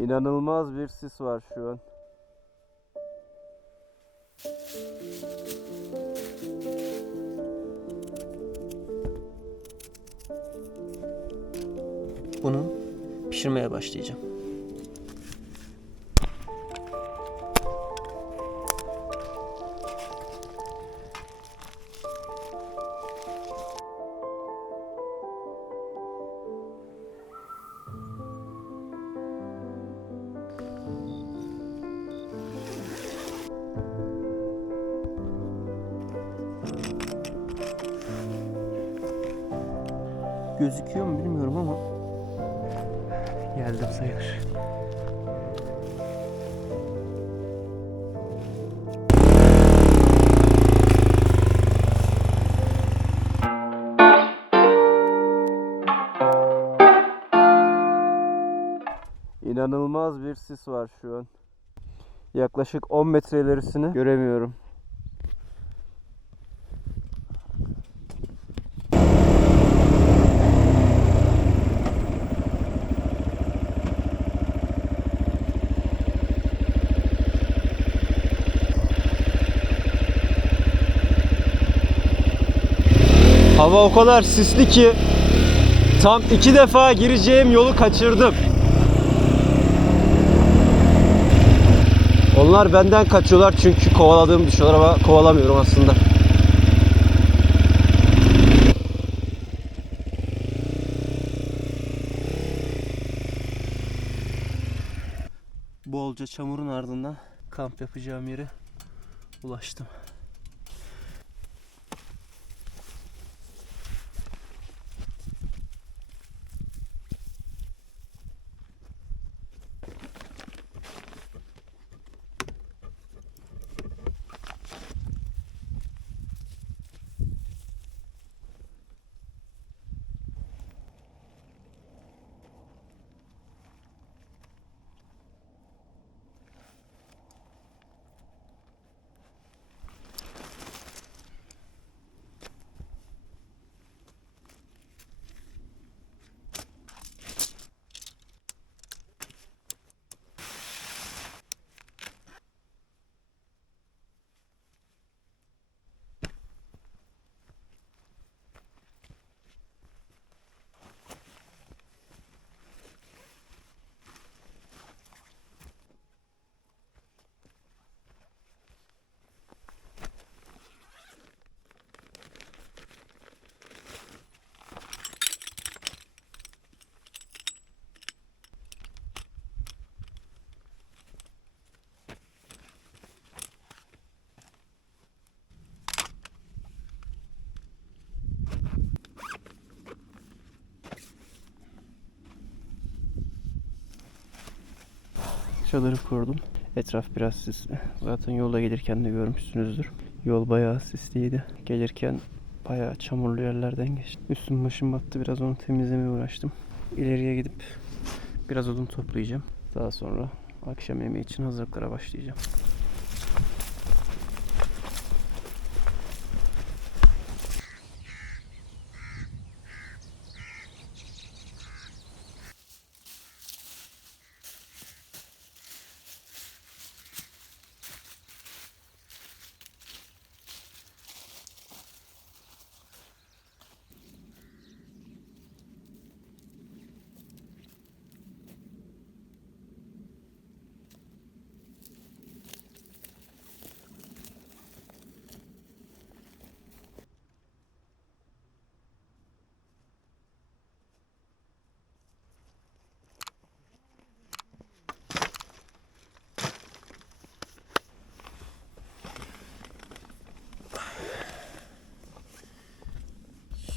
İnanılmaz bir sis var şu an. Bunu pişirmeye başlayacağım. İnanılmaz bir sis var şu an. Yaklaşık 10 metre ilerisini göremiyorum. Hava o kadar sisli ki tam iki defa gireceğim yolu kaçırdım. Onlar benden kaçıyorlar çünkü kovaladığımı düşünüyorlar ama kovalamıyorum aslında. Bolca çamurun ardından kamp yapacağım yere ulaştım. Çadırı kurdum. Etraf biraz sisli. Zaten yolda gelirken de görmüşsünüzdür. Yol bayağı sisliydi. Gelirken bayağı çamurlu yerlerden geçtim. Üstüm başım battı. Biraz onu temizlemeye uğraştım. İleriye gidip biraz odun toplayacağım. Daha sonra akşam yemeği için hazırlıklara başlayacağım.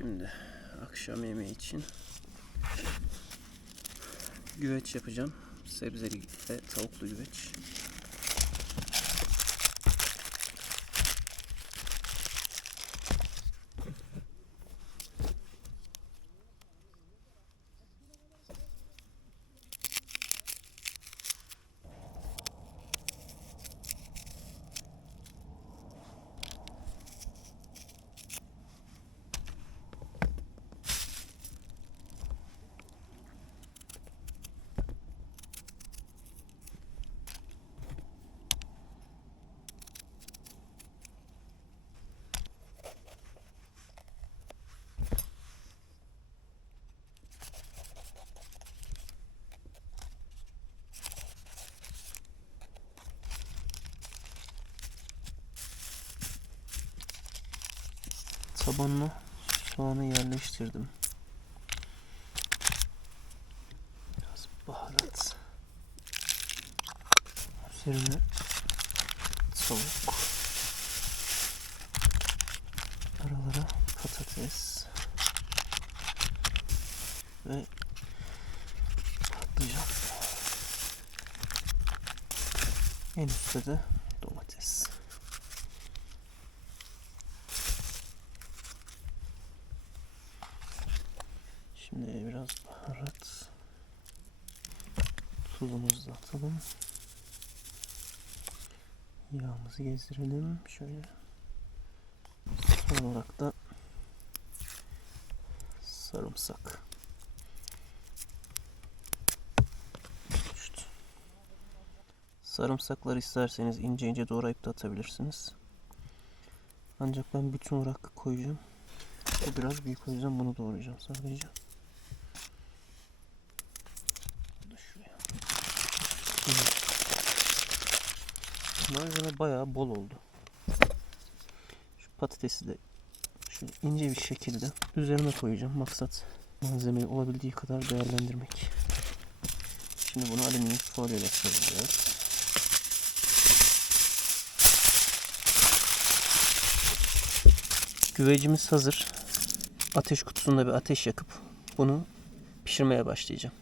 Şimdi akşam yemeği için güveç yapacağım. Sebzeli ve tavuklu güveç. Tabanına soğanı yerleştirdim. Biraz baharat. Üzerine tavuk. Aralara patates. Ve patlıcan. En üstte de domates. Şimdi biraz baharat. Tuzumuzu da atalım. Yağımızı gezdirelim. Şöyle. Son olarak da sarımsak. İşte. Sarımsakları isterseniz ince ince doğrayıp da atabilirsiniz. Ancak ben bütün olarak koyacağım. Bu biraz büyük o yüzden bunu doğrayacağım sadece. Bu da şuraya. Evet. Malzeme bayağı bol oldu. Şu patatesi de şöyle ince bir şekilde üzerine koyacağım. Maksat malzemeyi olabildiği kadar değerlendirmek. Şimdi bunu alüminyum folyo ile saracağız. Güvecimiz hazır. Ateş kutusunda bir ateş yakıp bunu pişirmeye başlayacağım.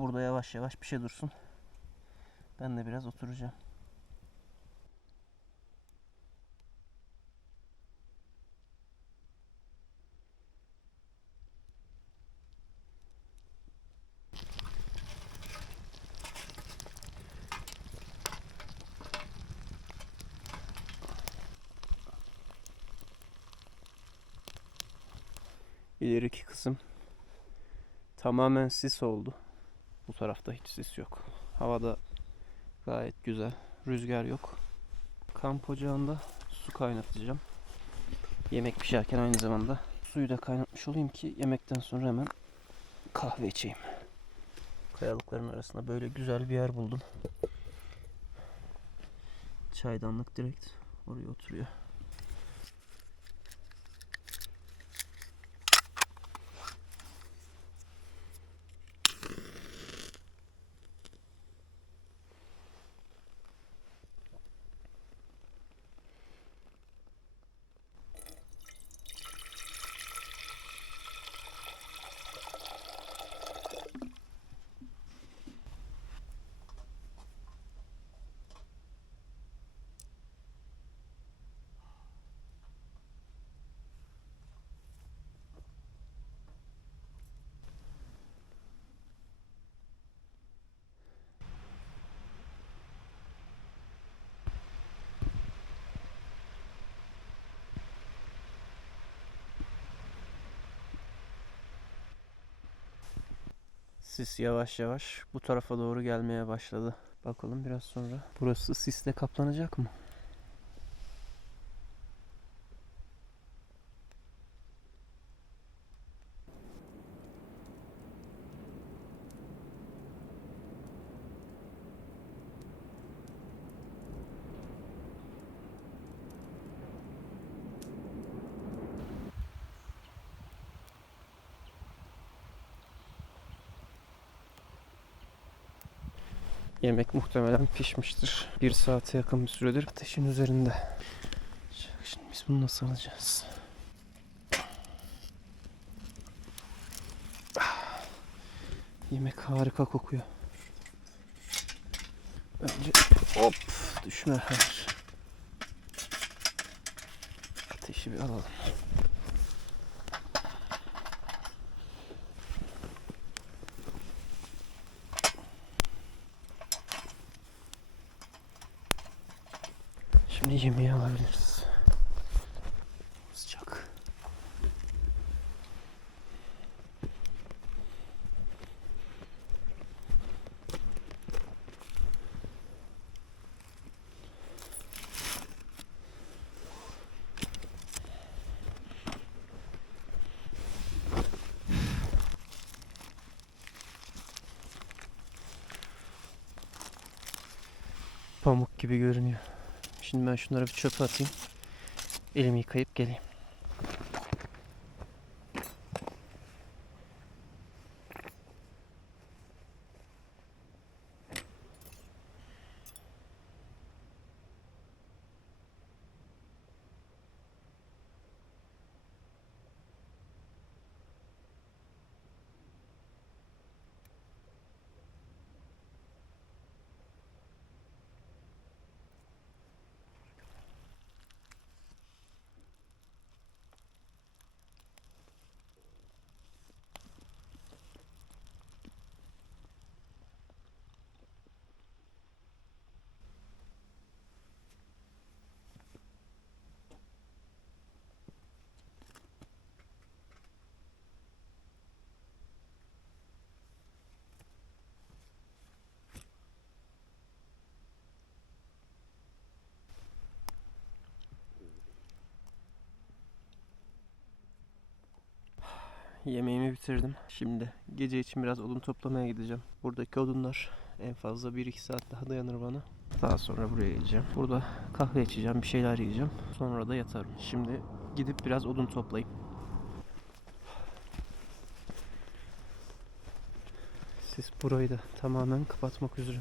Bu burada yavaş yavaş pişe dursun. Ben de biraz oturacağım. İleriki kısım tamamen sis oldu. Bu tarafta hiç sis yok. Havada gayet güzel. Rüzgar yok. Kamp ocağında su kaynatacağım. Yemek pişerken aynı zamanda suyu da kaynatmış olayım ki yemekten sonra hemen kahve içeyim. Kayalıkların arasında böyle güzel bir yer buldum. Çaydanlık direkt oraya oturuyor. Sis yavaş yavaş bu tarafa doğru gelmeye başladı. Bakalım biraz sonra burası sisle kaplanacak mı? Yemek muhtemelen pişmiştir. Bir saate yakın bir süredir ateşin üzerinde. Şimdi biz bunu nasıl alacağız? Yemek harika kokuyor. Önce hop düşme. Ateşi bir alalım. Şimdi yemeği alabiliriz. Sıcak. Pamuk gibi görünüyor. Şimdi ben şunları bir çöpe atayım. Elimi yıkayıp geleyim. Yemeğimi bitirdim. Şimdi gece için biraz odun toplamaya gideceğim. Buradaki odunlar en fazla 1-2 saat daha dayanır bana. Daha sonra buraya geleceğim. Burada kahve içeceğim, bir şeyler yiyeceğim. Sonra da yatarım. Şimdi gidip biraz odun toplayayım. Siz burayı da tamamen kapatmak üzere.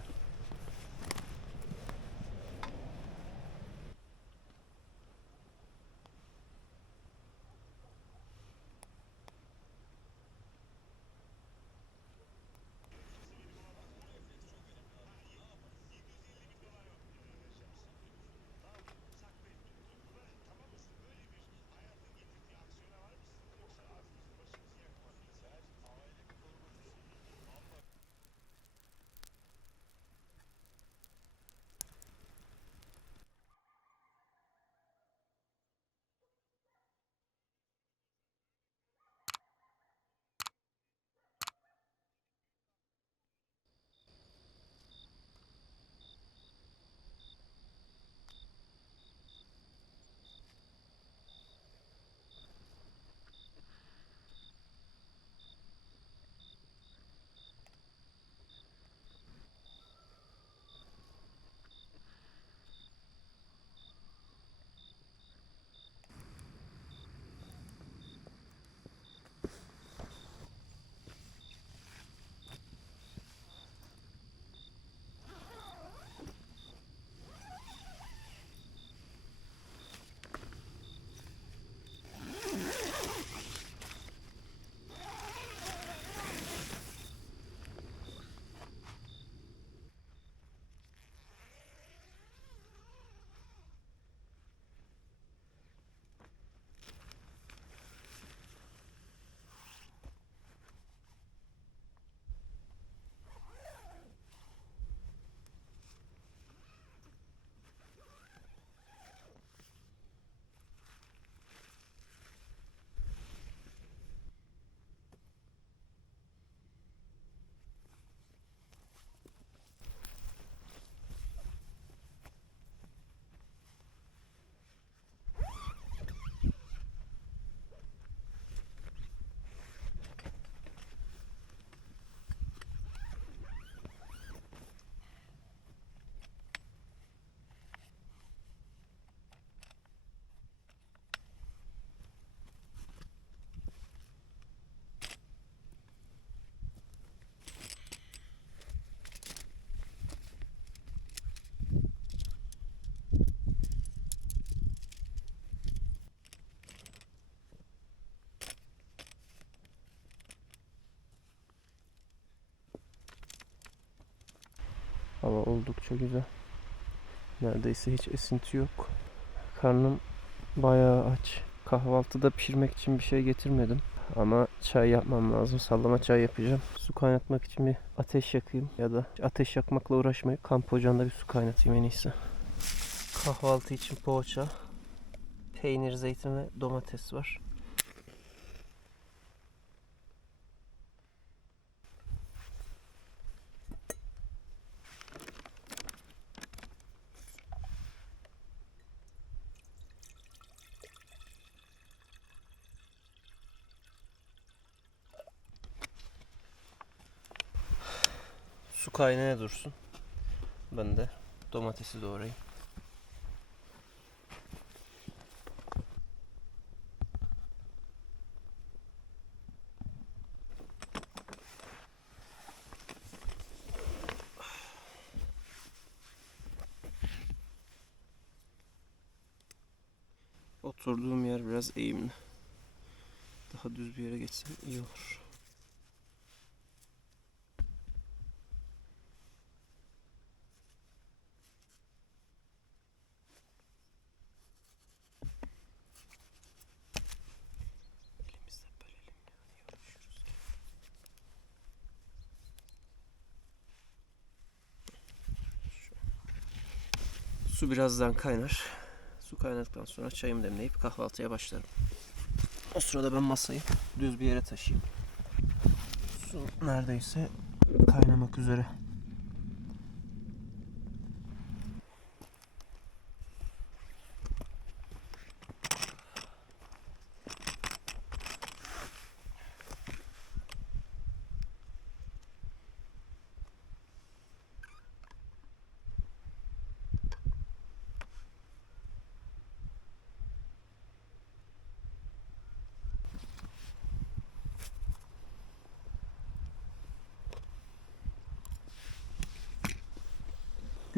Hava oldukça güzel. Neredeyse hiç esinti yok. Karnım bayağı aç. Kahvaltıda pişirmek için bir şey getirmedim. Ama çay yapmam lazım. Sallama çay yapacağım. Su kaynatmak için bir ateş yakayım. Ya da ateş yakmakla uğraşmayıp kamp ocağında bir su kaynatayım en iyisi. Kahvaltı için poğaça, peynir, zeytin ve domates var. Su kaynaya dursun. Ben de domatesi doğrayayım. Oturduğum yer biraz eğimli. Daha düz bir yere geçsem iyi olur. Elimizde bölelim ya. Niye uğraşıyoruz ki? Şu- Su birazdan kaynar. Su kaynadıktan sonra çayımı demleyip kahvaltıya başlarım. O sırada ben masayı düz bir yere taşıyayım. Su neredeyse kaynamak üzere.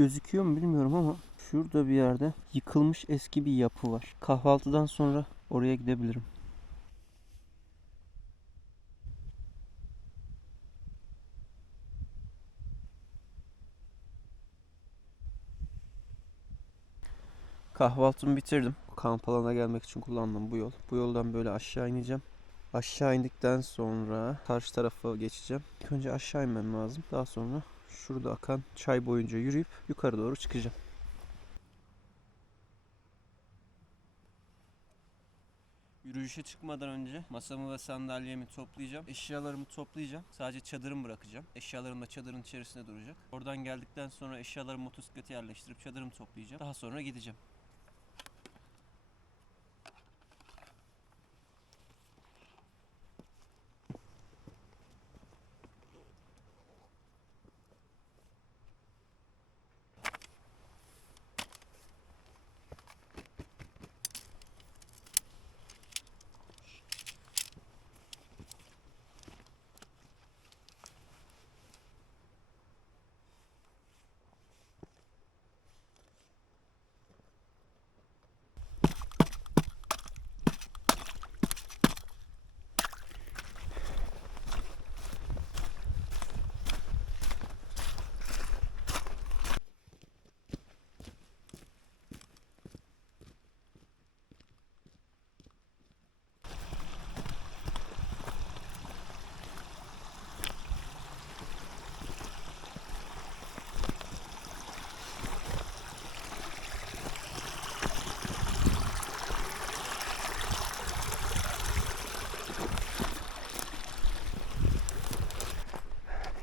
Gözüküyor mu bilmiyorum ama şurada bir yerde yıkılmış eski bir yapı var. Kahvaltıdan sonra oraya gidebilirim. Kahvaltımı bitirdim. Kamp alanına gelmek için kullandığım bu yol. Bu yoldan böyle aşağı ineceğim. Aşağı indikten sonra karşı tarafa geçeceğim. İlk önce aşağı inmem lazım. Daha sonra şurada akan çay boyunca yürüyüp yukarı doğru çıkacağım. Yürüyüşe çıkmadan önce masamı ve sandalyemi toplayacağım. Eşyalarımı toplayacağım. Sadece çadırımı bırakacağım. Eşyalarım da çadırın içerisinde duracak. Oradan geldikten sonra eşyalarımı motosiklete yerleştirip çadırımı toplayacağım. Daha sonra gideceğim.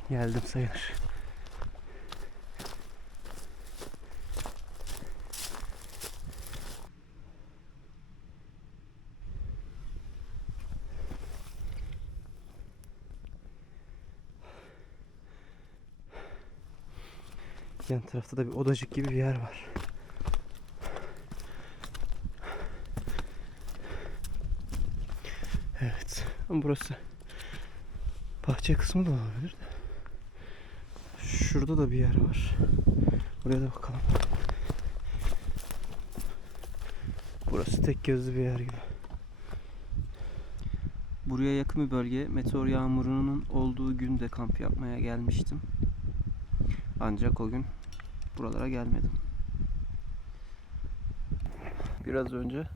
Geldim sayılır. Yan tarafta da bir odacık gibi bir yer var. Evet. Ama burası bahçe kısmı da olabilir de. Şurada da bir yer var. Buraya da bakalım. Burası tek gözlü bir yer gibi. Buraya yakın bir bölge meteor yağmurunun olduğu günde kamp yapmaya gelmiştim. Ancak o gün buralara gelmedim. Biraz önce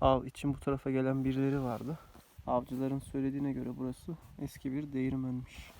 av için bu tarafa gelen birileri vardı. Avcıların söylediğine göre burası eski bir değirmenmiş.